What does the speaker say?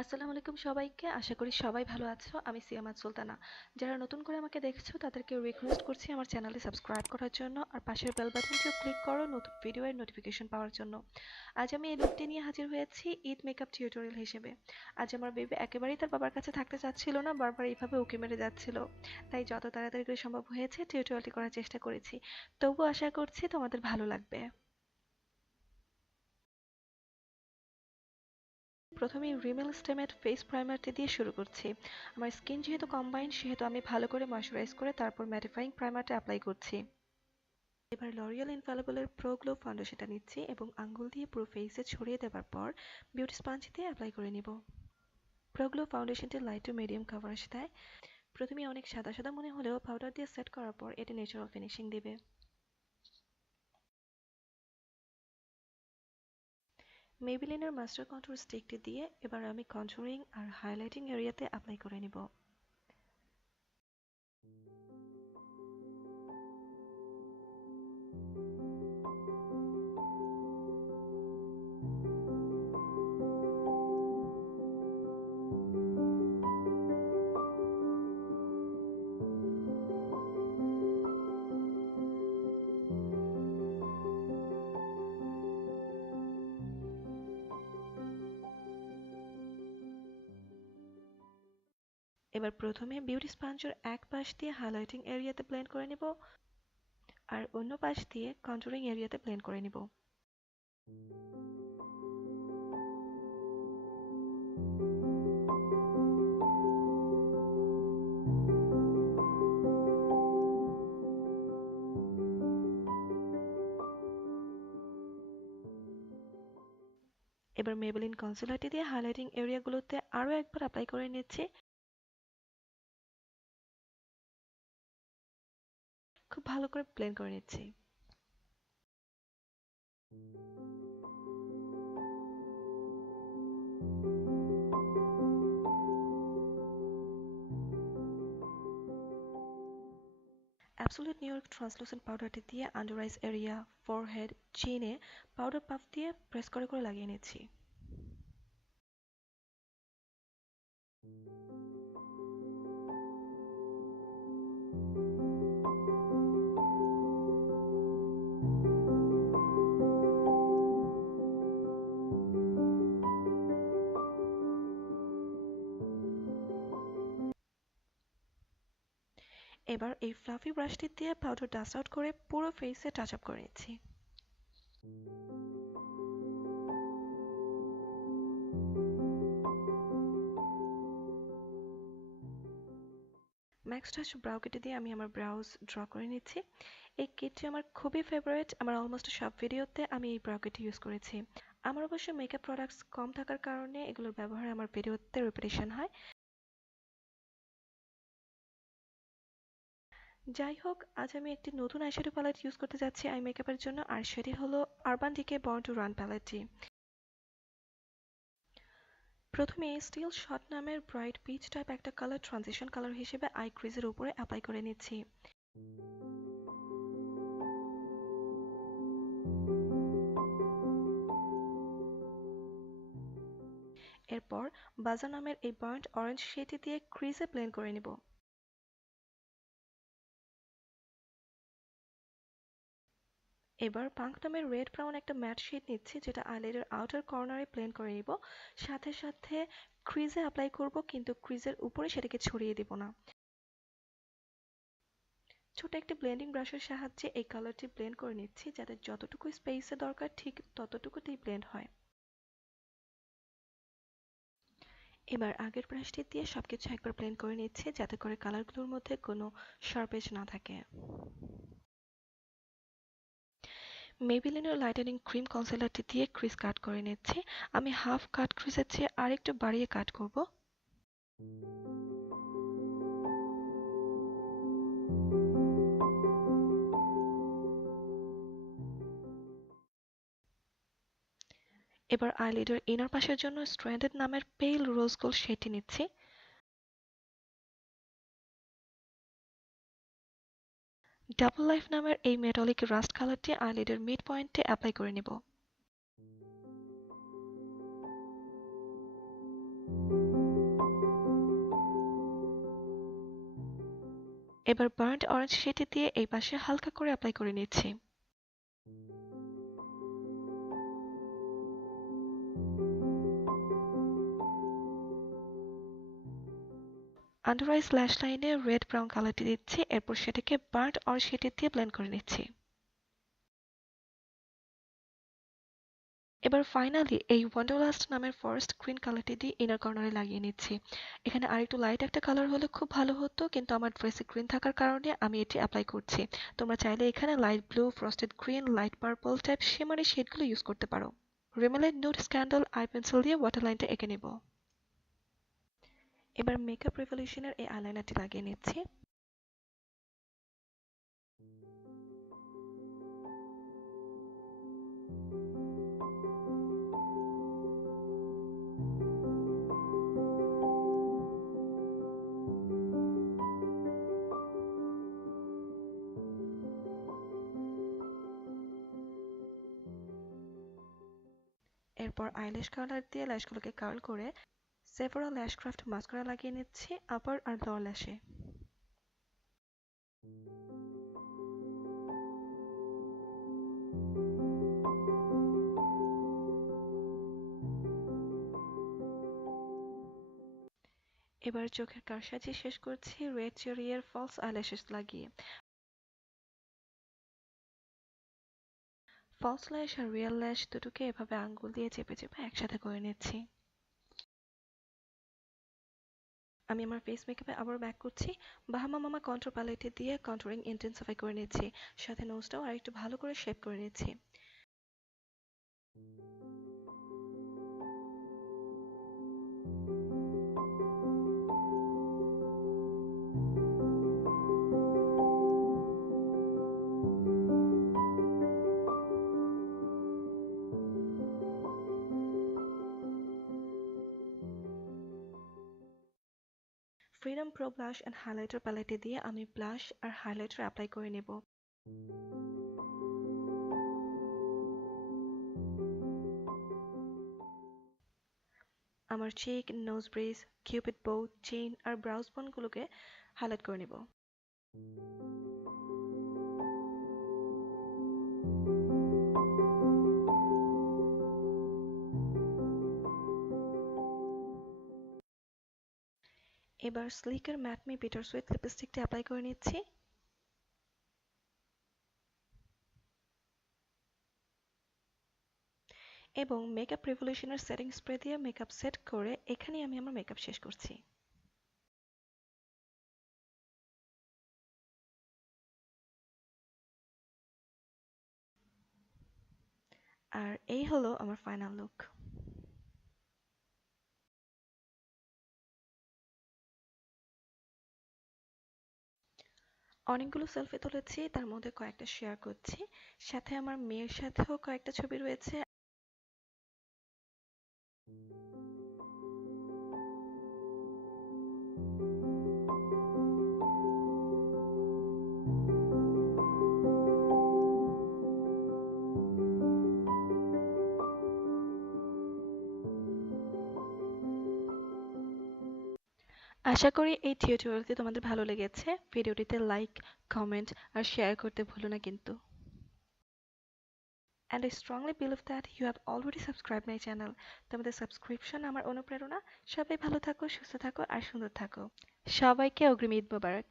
আসসালামু আলাইকুম সবাইকে। আশা করি সবাই ভালো আছো। আমি সেamatsultana। যারা নতুন করে আমাকে দেখছো তাদেরকে রিকোয়েস্ট করছি আমার চ্যানেলে সাবস্ক্রাইব করার জন্য আর পাশের বেল বাটনটিও ক্লিক করো নতুন ভিডিওর নোটিফিকেশন পাওয়ার জন্য। আজ আমি এই লুকটি নিয়ে হাজির হয়েছি ঈদ মেকআপ টিউটোরিয়াল হিসেবে। আজ আমার বেবি একেবারেই তার বাবার কাছে থাকতে চাচ্ছিল না, বারবার এইভাবে উকি মেরে যাচ্ছিল। তাই যত তাড়াতাড়ি করে সম্ভব হয়েছে টিউটোরিয়ালটি করার চেষ্টা করেছি। তবুও আশা করছি তোমাদের ভালো লাগবে। প্রথমেই রিমেল স্টেমেট ফেস প্রাইমারটি দিয়ে শুরু করছি। আমার স্কিন যেহেতু কম্বাইন্ড সেহেতু আমি ভালো করে ময়শ্চারাইজ করে তারপর ম্যাটিফাইং প্রাইমারটা অ্যাপ্লাই করছি। এবার লরিয়াল ইনফ্যালিবলের প্রো গ্লো ফাউন্ডেশনটা নিচ্ছি এবং আঙ্গুল দিয়ে পুরো ফেসে ছড়িয়ে দেওয়ার পর বিউটি স্পঞ্জ দিয়ে অ্যাপ্লাই করে নিব। প্রো গ্লো ফাউন্ডেশনটি লাইট টু মিডিয়াম কভারেজ দেয়। প্রথমে অনেক সাদা সাদা মনে হলেও পাউডার দিয়ে সেট করার পর এটি ন্যাচারাল ফিনিশিং দিবে। মেবিলিনের মাস্টার কন্ট্রোল স্টিকটি দিয়ে এবার আমি কন্ট্রোলিং আর হাইলাইটিং এরিয়াতে অ্যাপ্লাই করে নিব। এবার প্রথমে বিউটি স্পঞ্জের এক পাশ দিয়ে হাইলাইটিং এরিয়াতে ব্লেন্ড করে নিব আর অন্য পাশ দিয়ে কন্টুরিং এরিয়াতে ব্লেন্ড করে নিব। এবার মেবেলিন কনসিলারটি দিয়ে হাইলাইটিং এরিয়াগুলোতে আরও একবার অ্যাপ্লাই করে নিচ্ছি। খুব ভালো করে ব্লেন্ড করে নিচ্ছি। অ্যাবসোলিউট নিউইয়র্ক ট্রান্সলুসেন্ট পাউডারটি দিয়ে আন্ডার আইস এরিয়া, ফোরহেড, চিনে পাউডার পাফ দিয়ে প্রেস করে করে লাগিয়ে নিচ্ছি। এবার এই ফ্লাফি ব্রাশটি দিয়ে পাউডার ডাস্ট আউট করে পুরো ফেসে টাচ আপ করে নিচ্ছি। ম্যাক্স টাচ ব্রাউ কিট দিয়ে আমি আমার ব্রাউজ ড্র করে নিচ্ছি। এই কিটটি আমার খুবই ফেভারিট, আমার অলমোস্ট সব ভিডিওতে আমি এই ব্রাউ কিটটি ইউজ করেছি। আমার অবশ্য মেকআপ প্রোডাক্টস কম থাকার কারণে এগুলোর ব্যবহার আমার ভিডিওতে রিপিটেশন হয়। যাই হোক, আজ আমি একটি নতুন আইশ্যাডো প্যালেট ইউজ করতে যাচ্ছি আই মেকআপের জন্য, আর সেটি হলো Urban Decay Born to Run প্যালেটটি। প্রথমে স্টিল শট নামের ব্রাইট পিচ টাইপ একটা কালার ট্রানজিশন কালার হিসেবে আই ক্রিজের উপরে অ্যাপ্লাই করে নিচ্ছি। এরপর বাজা নামের এই বার্ন্ট অরেঞ্জ শেডটি দিয়ে ক্রিজে ব্লেন্ড করে নিব। এবার পাঙ্ক নামের রেড ব্রাউন একটা ম্যাট শেড নিচ্ছি যেটা আইল্যান্ডের আউটার কর্নারে ব্লেন্ড করে নিব। সাথে সাথে ক্রিজে অ্যাপ্লাই করব, কিন্তু ক্রিজের উপরে সেটাকে ছড়িয়ে দিব না। ছোট একটি ব্লেন্ডিং ব্রাশের সাহায্যে এই কালারটি ব্লেন্ড করে নিচ্ছি যাতে যতটুকু স্পেসে দরকার ঠিক ততটুকুতেই ব্লেন্ড হয়। এবার আগের ব্রাশটি দিয়ে সবকিছু একবার ব্লেন্ড করে নিচ্ছি যাতে করে কালারগুলোর মধ্যে কোনো শার্প এজ না থাকে। মেবিলিনের লাইটেনিং ক্রিম কনসিলারটি দিয়ে ক্রিজ কাট করে নিচ্ছি। আমি হাফ কাট ক্রিজের চেয়ে আরেকটু বাড়িয়ে কাট করব। এবার আইলিডের ইনার পাশের জন্য স্ট্র্যান্ডেড নামের পেল রোজ গোল্ড শেডটি নিচ্ছি। ডাবল লাইফ নামের এই মেটালিক রাস্ট কালারটি আইলিডের মিড পয়েন্টে অ্যাপ্লাই করে নেব। এবার বার্ন্ট অরেঞ্জ শেড দিয়ে এই পাশে হালকা করে অ্যাপ্লাই করে নিচ্ছি। আন্ডার আই স্ল্যাশ লাইনে রেড ব্রাউন কালারটি দিচ্ছি, এরপর সেটাকে বার্ন্ট অরেঞ্জ শেড দিয়ে ব্লেন্ড করে নিচ্ছি। এবার ফাইনালি এই ওয়ান্ডারলাস্ট নামের ফরেস্ট গ্রিন কালারটি দিয়ে ইনার কর্নারে লাগিয়ে নিচ্ছি। এখানে আরেকটু লাইট একটা কালার হলে খুব ভালো হতো, কিন্তু আমার ড্রেসে গ্রিন থাকার কারণে আমি এটি অ্যাপ্লাই করছি। তোমরা চাইলে এখানে light blue, frosted green, light purple type shimmery শেডগুলো ইউজ করতে পারো। রিমেলের নিউড স্ক্যান্ডাল আই পেন্সিল দিয়ে ওয়াটার লাইনটা এঁকে নেব। এবার মেকআপ রেভলিউশনের এই আইলাইনারটি লাগিয়ে নিচ্ছি। এরপর আইল্যাশ কার্লার দিয়ে ল্যাশগুলোকে কার্ল করে সেফোরা ল্যাশক্রাফট মাস্কারা লাগিয়ে নিচ্ছি আপার আর লোয়ার ল্যাশে। এবার চোখের কারসাজি শেষ করছি রেড চেরি এর ফলস আইল্যাশেস লাগিয়ে। ফলস ল্যাশ আর রিয়েল ল্যাশ দুটোকে এভাবে আঙ্গুল দিয়ে চেপে চেপে একসাথে করে নিচ্ছি। আমি আমার ফেস মেকআপে আবার ব্যাক করছি। বাহামা মামা কন্ট্রোল প্যালেটে দিয়ে কন্ট্রোলিং ইন্টেন্সিফাই করে নিচ্ছি, সাথে নোজটাও আরেকটু ভালো করে শেপ করে নিচ্ছি। Freedom Pro Blush and Highlighter প্যালেটে দিয়ে আমি ব্লাশ আর হাইলাইটার অ্যাপ্লাই করে নেব। আমার cheek, nose bridge, Cupid bow, chin আর ব্রাউজ বোনগুলোকে হাইলাইট করে নেব। এবার স্লিকের ম্যাট মি বিটারসুইট লিপস্টিকটি অ্যাপ্লাই করে নিচ্ছি। এবং মেকআপ রেভলিউশনের সেটিং স্প্রে দিয়ে মেকআপ সেট করে এখানেই আমি আমার মেকআপ শেষ করছি। আর এই হলো আমার ফাইনাল লুক। অনেকগুলো সেলফি তুলেছি, তার মধ্যে কয়েকটা শেয়ার করছি, সাথে আমার মেয়ের সাথেও কয়েকটা ছবি রয়েছে। আশা করি এই টিউটোরিয়ালটি তোমাদের ভালো লেগেছে। ভিডিওটিতে লাইক, কমেন্ট আর শেয়ার করতে ভুলো না কিন্তু। And I strongly believe that you have already subscribed my channel. তোমাদের সাবস্ক্রিপশন আমার অনুপ্রেরণা। সবাই ভালো থাকো, সুস্থ থাকো আর সুন্দর থাকো। সবাইকে অগ্রিম ঈদ মোবারক।